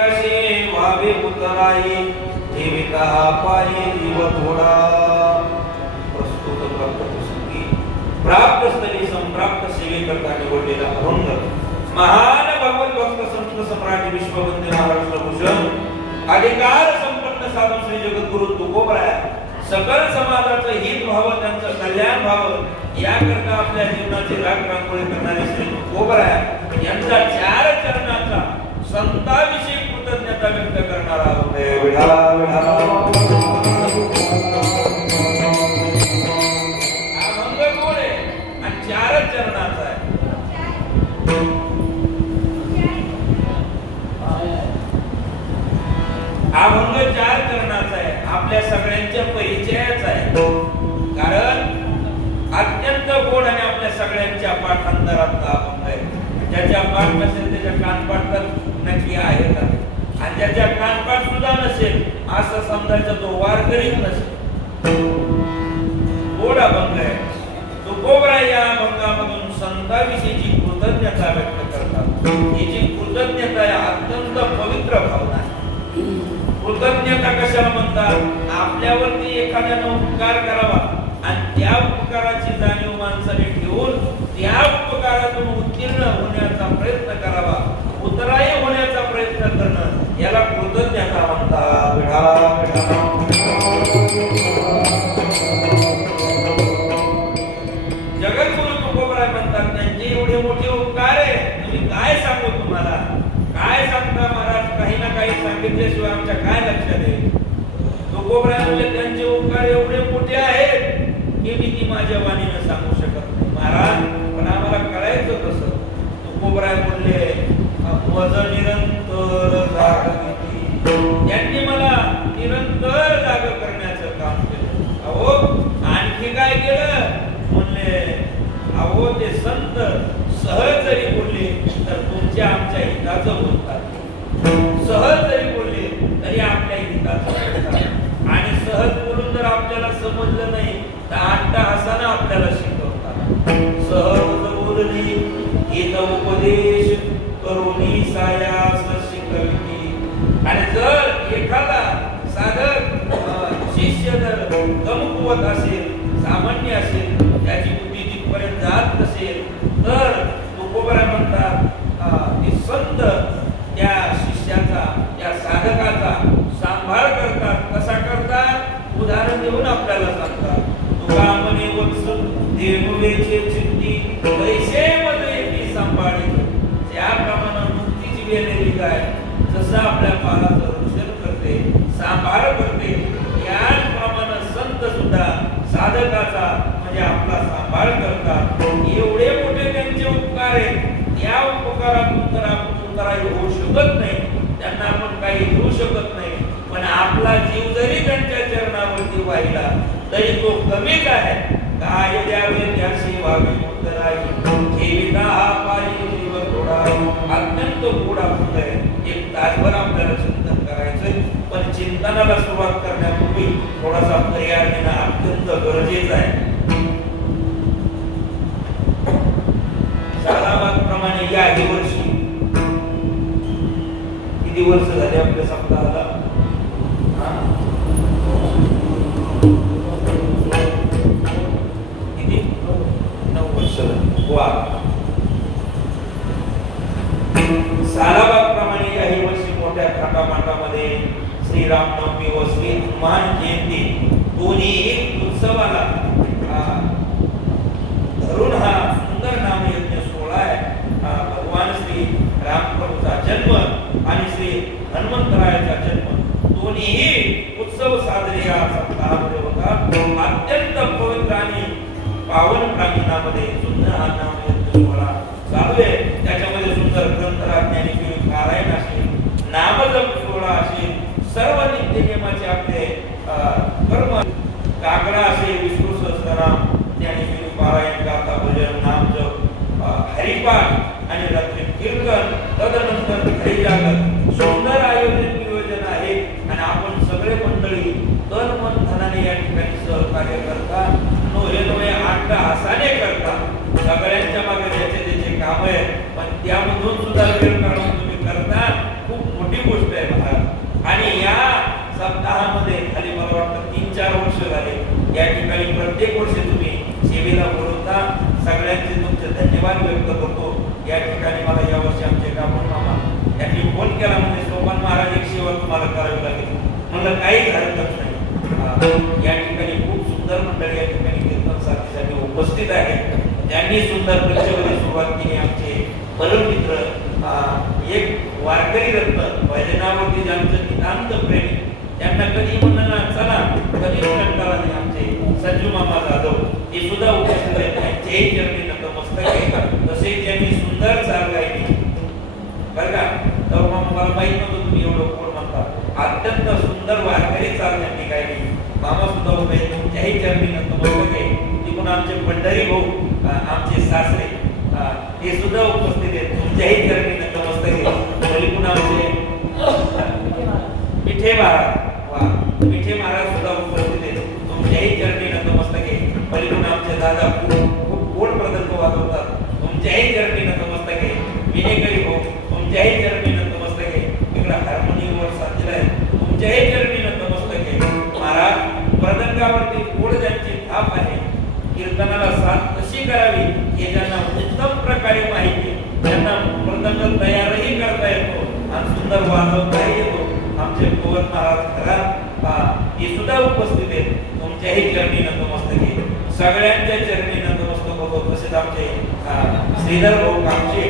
व्हावे उतराई जीविता पायी जीव थोडा प्रस्तुत करतो संगी प्राप्त स्थली संप्राप्त सेवे करता निवडलेला अरुंद महान भगवत भक्त संत सम्राट विश्ववंदे महाराष्ट्र भूषण अधिकार संपन्न साधू श्री जगद्गुरु तुकोबराय सकल समाजाचं हित व्हावं त्यांचं कल्याण व्हावं याकरता आपल्या जीवनाची राख रांगोळी करणारे श्री तुकोबराय यांचा चार चरणाचा संताविषयी कृतज्ञता व्यक्त करणारा अभंग कोण आहे आणि चार चरणाचा आहे. अभंग चार चरणाचा आहे आपल्या सगळ्यांच्या परिचयाचा आहे कारण अत्यंत गोड आणि आपल्या सगळ्यांच्या पाठांतरातला अभंग आहे. ज्याच्या पाठ नसेल त्याच्या कानपाठ तर नक्की आहे आणि ज्याच्या कानपाठ सुद्धा नसेल असं समजायचं तो वारकरीच नसेल. गोड अभंग आहे. तुकोबराय या अभंगामधून संताविषयीची कृतज्ञता व्यक्त करतात. ही जी कृतज्ञता आहे अत्यंत पवित्र भावना आहे. कृतज्ञता कशाला म्हणतात? आपल्यावरती एखाद्याने उपकार करावा आणि त्या उपकाराची जाणीव माणसाने ठेवून त्या उपकारातून उत्तीर्ण होण्याचा प्रयत्न करावा, उतराई होण्याचा प्रयत्न करणं याला कृतज्ञता म्हणतात. जगद्गुरु तुकोबराय म्हणतात त्यांचे एवढे मोठे उपकार आहे तुम्ही काय सांगू तुम्हाला काय सांगता महाराज काही ना काही सांगितल्याशिवाय आमच्या काय लक्षात येईल. तुकोबराय म्हणजे त्यांचे उपकार एवढे मोठे आहेत की मी ती माझ्या वाणीने सांगू शकत नाही महाराज पण आम्हाला करायचं कसं. तुकोबराय बोलले मज निरंतर जागृती त्यांनी मला निरंतर जाग करण्याचं काम केलं. अहो आणखी काय केलं म्हणले अहो ते संत सहज जरी बोलले तर तुमच्या आमच्या हिताचं बोलतात. सहज जरी बोलले तरी आपल्या हिताचं बोलतात आणि सहज बोलून जर आपल्याला समजलं नाही तर अट्टहासाने आपल्याला शिकवतात. सहज बोलली हित उपदेश करुणी सायास शिकविती. आणि जर एखादा साधक शिष्य जर कमकुवत असेल सामान्य असेल त्याची बुद्धी तिथपर्यंत जात नसेल तर तुकोबराय म्हणतात ते संत त्या शिष्याचा त्या साधकाचा सांभाळ करतात. कसा करतात? उदाहरण देऊन आपल्याला सांगतात. तुका म्हणे वत्स देववेचे चित्ती पैसे मध्ये ती सांभाळी त्याप्रमाणे मुक्तीची वेलेली गाय जसं आपल्या बाळाचं रक्षण करते सांभाळ करते याप्रमाणे संत सुद्धा साधकाचा म्हणजे आपला सांभाळ करतात. एवढे मोठे त्यांचे उपकार आहेत. या उपकारातून तर आपण उतराई होऊ शकत नाही त्यांना आपण काही देऊ शकत नाही पण आपला जीव जरी त्यांच्या चरणावरती वाहिला तरी तो कमीच आहे. काय द्यावे त्याशी व्हावी उतराई जीविता हा पायी जीव थोडा. अत्यंत गोड अभंग आहे. एक तासभर आपल्याला चिंतन करायचंय पण चिंतनाला सुरुवात करण्यापूर्वी थोडासा पर्याय देणं अत्यंत गरजेचं आहे. सालाबादप्रमाणे याही वर्षी किती वर्ष झाले आपल्या सप्ताहाला? किती? 9 वर्ष झाली. वा. सालाबादप्रमाणे याही वर्षी मोठ्या थाटामाटामध्ये श्रीरामनवमी व श्री हनुमान जयंती दोन्ही उत्सवाला धरून हा सुंदर नामयज्ञ सोहळा आहे. भगवान श्री रामप्रभूचा जन्म आणि श्री हनुमंतरायाचा जन्म दोन्ही उत्सव साजरे या सप्ताहामध्ये होतात. अत्यंत पवित्र आणि पावन प्रांगणामध्ये सुंदर हा नामयज्ञ सोहळा चालू आहे. त्याच्यामध्ये सुंदर ग्रंथराज ज्ञानेश्वरी पारायण असेल नामजप सोहळा असेल सर्व नित्य नियमाचे आपले कर्म काकडा असेल विष्णू सहस्रनाम ज्ञानेश्वरी पारायण गाथा भजन नामजप हरिपाठ आणि रात्री कीर्तन तदनंतर हरिजागरण सुंदर नियोजन आहे आणि आपण सगळे मंडळी तन मन धनाने या ठिकाणी सहकार्य करता नोहे अट्टहासाने करता. सगळ्यांच्या मागे ज्याचे काम आहे पण त्यामधून सुद्धा वेळ काढून गोष्ट आहे महाराज. आणि या सप्ताहामध्ये खाली मला वाटतं 3-4 वर्ष झाले या ठिकाणी प्रत्येक वर्षी तुम्ही सेवेला बोलवता. सगळ्यांचे तुमचे धन्यवाद व्यक्त करतो. या ठिकाणी मला या वर्षी आमचे कामून मामा यांनी फोन केला, म्हणजे सोपान महाराज एक सेवा तुम्हाला करावी लागेल. म्हणलं काहीच हरकत नाही. या ठिकाणी खूप सुंदर मंडळी या ठिकाणी कीर्तन साथीसाठी उपस्थित आहे. त्यांनी सुंदर पंचवली सुरुवात केली. आमचे परममित्र एक वारकरी रत्न भजनावरती ज्यांचं नितांत प्रेमी, त्यांना कधी म्हणलं ना चला कधी कंटाळा नाही, आमचे संजू मामा जाधव हे सुद्धा उपस्थित आहेत. त्यांच्याही चरणी नतमस्तक आहे. तसेच त्यांनी सुंदर चाल गायली बरं का. तर मग मला माहित नव्हतं तुम्ही एवढं कोण म्हणता. अत्यंत सुंदर वारकरी चाल त्यांनी गायली. मामा सुद्धा उभे, तुमच्याही चरणी नतमस्तक आहे. तिकडून आमचे पंढरी भाऊ आमचे सासरे हे सुद्धा उपस्थित आहेत. तुमच्याही चरणी नतमस्तक आहे. पलीकडून आमचे मिठे महाराज मिठे महाराज सुद्धा उपस्थित आहेत. तुमच्याही चरणी नतमस्तक आहे. पलीकडून आमचे दादा खूप गोड प्रदर्भ वाजवतात. तुमच्याही चरणी नतमस्तक आहे. विनेकरी भाऊ तुमच्याही चरणी नतमस्तक आहे. इकडे हार्मोनियमवर साथीला आहे. तुमच्याही चरणी नतमस्तक आहे. महाराज प्रदंगावरती गोड ज्यांची थाप आहे, कीर्तनाला साथ कशी करावी हे ज्यांना उत्तम प्रकारे माहिती आहे, त्यांना मृदंग तयारही करता येतो आणि सुंदर वाजवताही येतो. आमचे गोवत महाराज घरात हे सुद्धा उपस्थित आहेत. तुमच्याही चरणी नतमस्तक आहे. सगळ्यांच्या चरणी नतमस्तक होतो. तसेच आमचे श्रीधर भाऊ कामचे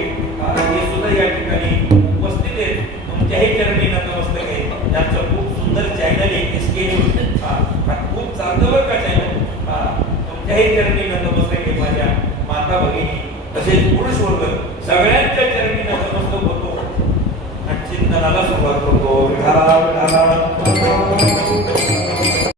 हे सुद्धा या ठिकाणी उपस्थित आहेत. तुमच्याही चरणी नतमस्तक आहे. त्यांचं खूप सुंदर चॅनल आहे SK न्यूज, खूप चालतं बरं का चॅनल. तुमच्याही चरणी नतमस्तक आहे. माझ्या माता भगिनी तसेच पुरुष वर्ग सगळ्यांच्या चरणी नतमस्तक होतो आणि चिंतनाला सुरुवात करतो.